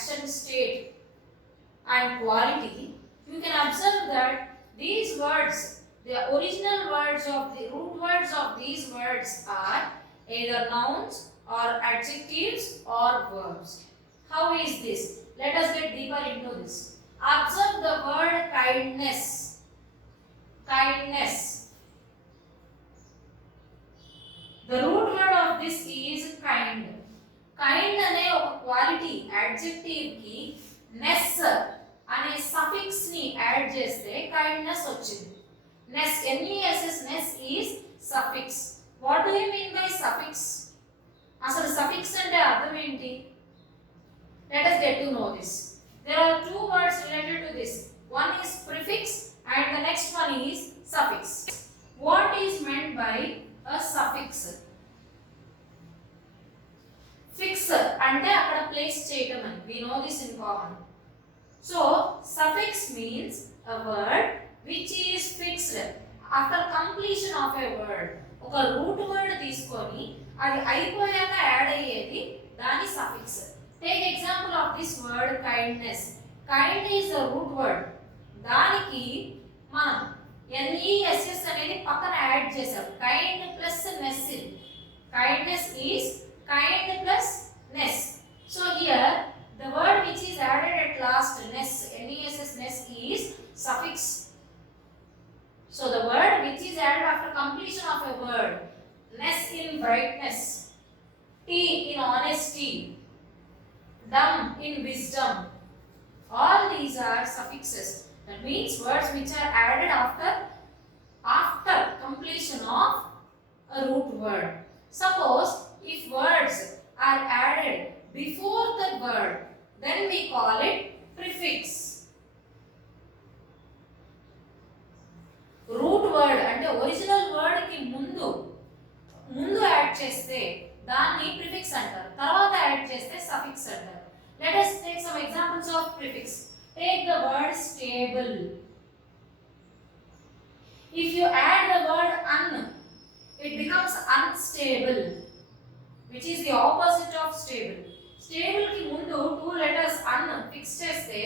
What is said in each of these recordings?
action, state and quality, you can observe that these words, the original words of the root words of these words are either nouns or adjectives or verbs. How is this? Let us get deeper into this. Observe the word kindness. Kindness. The root word of this is kind. Kind అనే ఒక quality adjective కి ness అనే suffix ని add చేస్తే kindness వచ్చింది. ness, ness is suffix. What do you mean by suffix? అసలు suffix అంటే అర్థం ఏంటి? Let us get to know this. There are two words related to this. One is prefix and the next one is suffix. What is meant by a suffix? Fix అంటే అక్కడ place చేయటం అని. We know this in common. So suffix means a word which is fixed after completion of a word. ఒక root word తీసుకొని అది అయిపోయాక add అయ్యేది దాని suffix. Take example of this word kindness. Kind is the root word. దానికి మనం NESS అనేది పక్కన యాడ్ చేసాం. Kind plus ness. Kindness is kind plus ness. So here the word which is added at last, ness, ness is suffix. So the word which is added after completion of a word, ness in brightness, T in honesty, dumb in wisdom, all these are suffixes. That means words which are added after completion of a root word. Suppose if words are added before the word, then we call it prefix. Root word అంటే original word కి ముందు add చేస్తే దాన్ని prefix అంటారు. తర్వాత add చేస్తే suffix అంటారు. Let us take some examples of prefix. Take the word stable. If you add the word un, it becomes unstable, which is the opposite of stable. Stable కి ముందు two letters un fix చేస్తే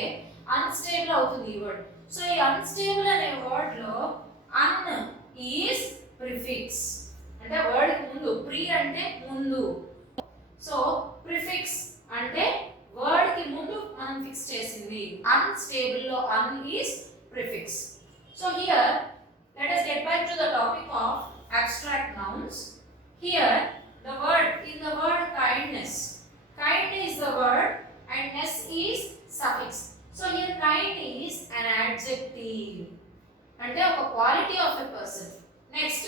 unstable అవుతుంది ఈ word. So ఈ unstable అనే word లో un is prefix. అంటే word కి ముందు, pre అంటే ముందు. సో prefix అంటే వర్డ్ కి ముందు మనం ఫిక్స్ చేసింది. Unstable లో un is prefix. So here let us get back to the topic of abstract nouns. Here the word in the word kindness. Kind is the word and ness is suffix. So here kind is an adjective. అంటే ఒక quality of a person. Next,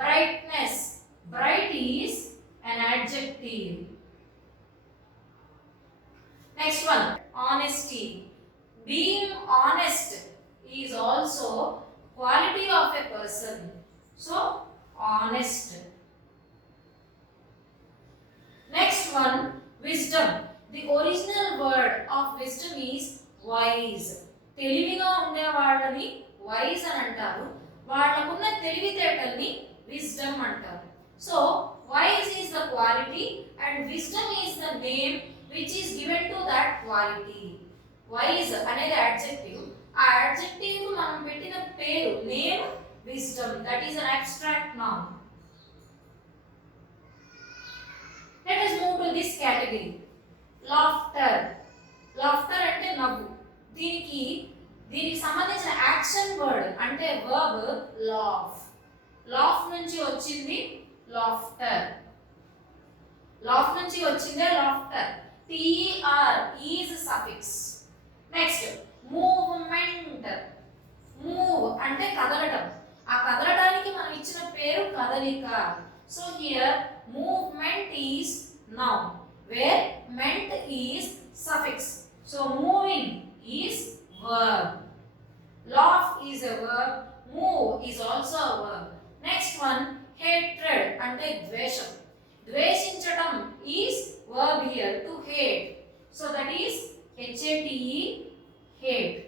brightness. Bright is an adjective. Next one, honesty. Being honest is also quality of a person. So honest. Next one, wisdom. The original word of wisdom is wise. తెలివిగా ఉండే వాళ్ళని wise అని అంటారు. వాళ్ళకున్న తెలివితేటల్ని wisdom అంటారు. So wise is the quality and wisdom is the name which is given to that quality. Wise అనేది adjective. ఆ adjective మనం పెట్టిన పేరు, name, wisdom. That is an abstract noun. Let us move to this category. Laughter. Laughter అంటే నవ్వు. దీనికి సంబంధించిన action word అంటే verb laugh. Laugh నుంచి వచ్చింది laughter. Laugh నుంచి వచ్చిందే laughter. ter is suffix. Next, movement. Move అంటే కదలటం. ఆ కదలటానికి మనం ఇచ్చిన పేరు కదలిక. So here movement is noun where ment is suffix. So moving is verb. Laugh is a verb. Move is also a verb. Next one, hatred అంటే ద్వేషం. ద్వేషించటం is verb here, to hate. So that is hate, hate.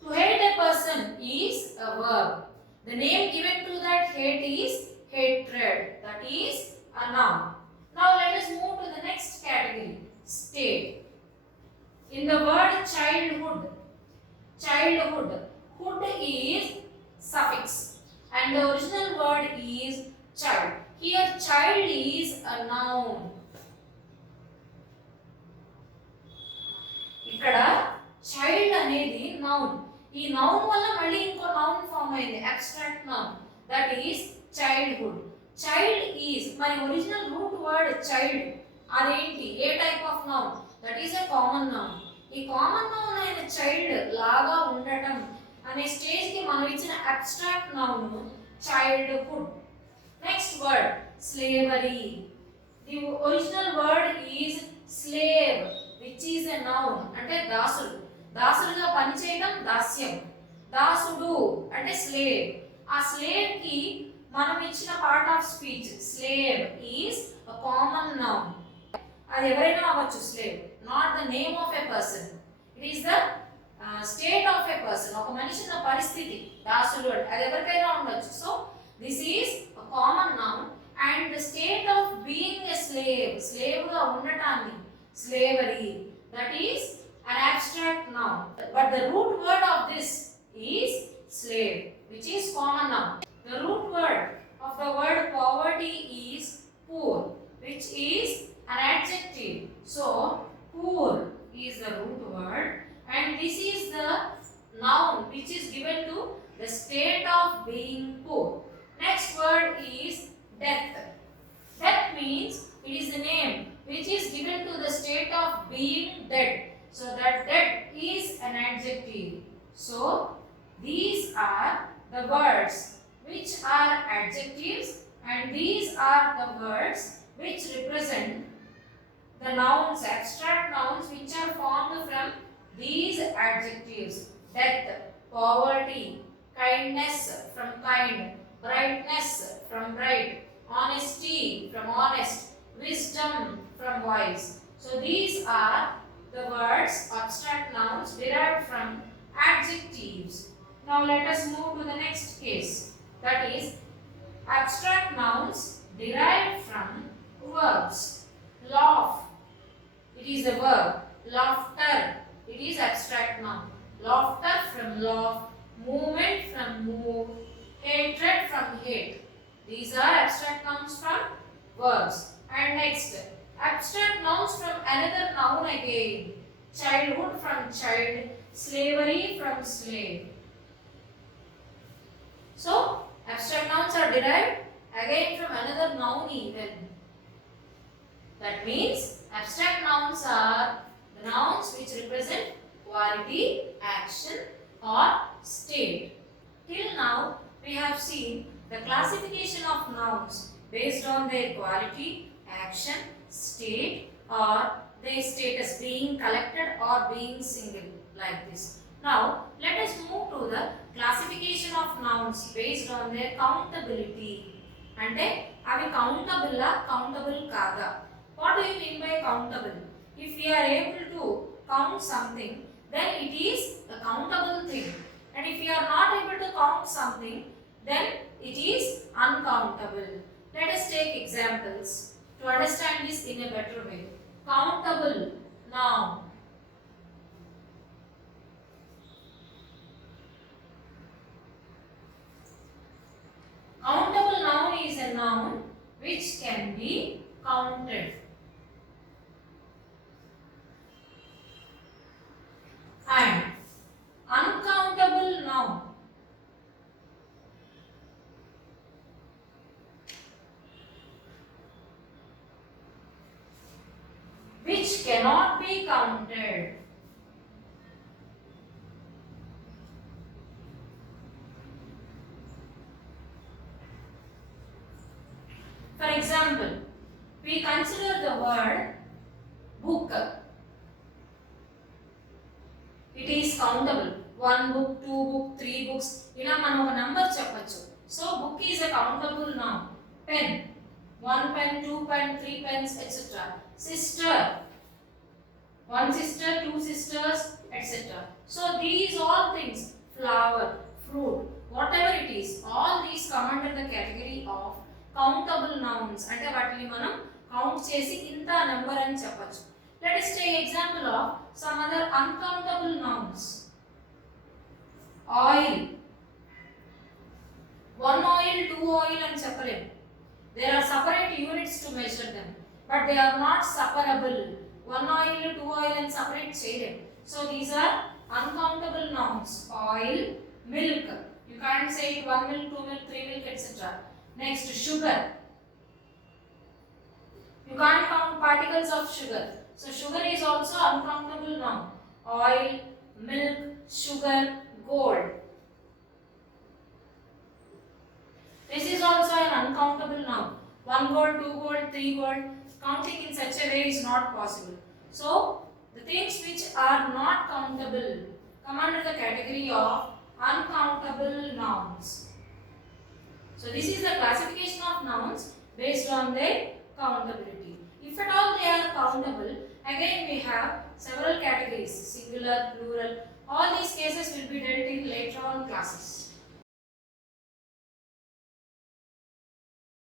To hate a person is a verb. The name given to that hate is hatred. That is a noun. Now let us move to the next category, state. ఈ noun వల్ల మళ్ళీ ఇంకో noun form అయింది, abstract noun, that is childhood. Child is, మరి original root word child అదేంటి, ఏ type of noun, that is a common noun. ఈ common noun అయిన చైల్డ్ లాగా ఉండటం అనే స్టేజ్ కి మనం ఇచ్చిన abstract noun childhood. Next word slavery. The original word is slave which is a noun, అంటే దాసుడు, దాసుడుగా పనిచేయడం దాస్యం. దాసుడు అంటే స్లేవ్. ఆ స్లేవ్ కి మనం ఇచ్చిన part of speech slave is a common noun. అది ఎవరైనా అవ్వచ్చు slave, not the name of a person, it is the state of a person. ఒక మనిషి ఉన్న పరిస్థితి దాసుడు అంటే అది ఎవరికైనా ఉండొచ్చు. So this is a common noun. And the state of being a slave, slave గా ఉండటాన్ని slavery, that is an abstract noun, but the root word of this is slave, which is common noun. The root word of the word poverty is poor, which is an adjective. So poor is the root word, and this is the noun which is given to the state of being poor. Next word is death. Death means it is the name which is given to the state of being dead. So that dead is an adjective. So these are the words which are adjectives, and these are the words which represent the nouns, abstract nouns which are formed from these adjectives. Death, poverty, kindness from kind, brightness from bright, honesty from honest, wisdom from wise. So these are the words abstract nouns derived from adjectives. Now let us move to the next case, that is abstract nouns derived from verbs. Laugh, it is a verb. Laughter, it is abstract noun. Laughter from laugh, movement from move, hatred from hate. These are abstract nouns from verbs. And next, abstract nouns from another noun again. Childhood from child, slavery from slave. So abstract nouns are derived again from another noun even. That means abstract nouns are the nouns which represent quality, action or state. Till now we have seen the classification of nouns based on their quality, action, state or their status, being collected or being single, like this. Now let us move to the classification of nouns based on their countability. Ante avi countable la countable kada. What do you mean by countable? If we are able to count something, then it is a countable thing, and if we are not able to count something, then it is uncountable. Let us take examples to understand this in a better way. Countable noun. Countable noun is a noun which can be counted. And uncountable noun. Which cannot be counted. For example, we consider the word book. It is countable. 1 book, 2 book, 3 books. ఇలా మనం ఒక number చెప్పొచ్చు. So book is a countable noun. Pen, 1 pen, 2 pen, 3 pens, etc. Sister, 1 sister, 2 sisters, etc. So these all things, flower, fruit, whatever it is, all these come under the category of countable nouns. అంటే వాటిని మనం count చేసి ఇంత number అని చెప్పొచ్చు. Let us take example of some other uncountable nouns. Oil, 1 oil, 2 oil అని చెప్పలేము. There are separate units to measure them, but they are not separable. 1 oil, 2 oil and separate చేయలేము. So these are uncountable nouns. Oil, milk. You can't say it 1 milk, 2 milk, 3 milk, etc. Next, sugar. You can't count particles of sugar. So sugar is also uncountable noun. Oil, milk, sugar, gold. This is also an uncountable noun. 1 gold, 2 gold, 3 gold. Counting in such a way is not possible. So the things which are not countable come under the category of uncountable nouns. So this is the classification of nouns based on their countability. If at all they are countable, again we have several categories, singular, plural. All these cases will be dealt in later on classes.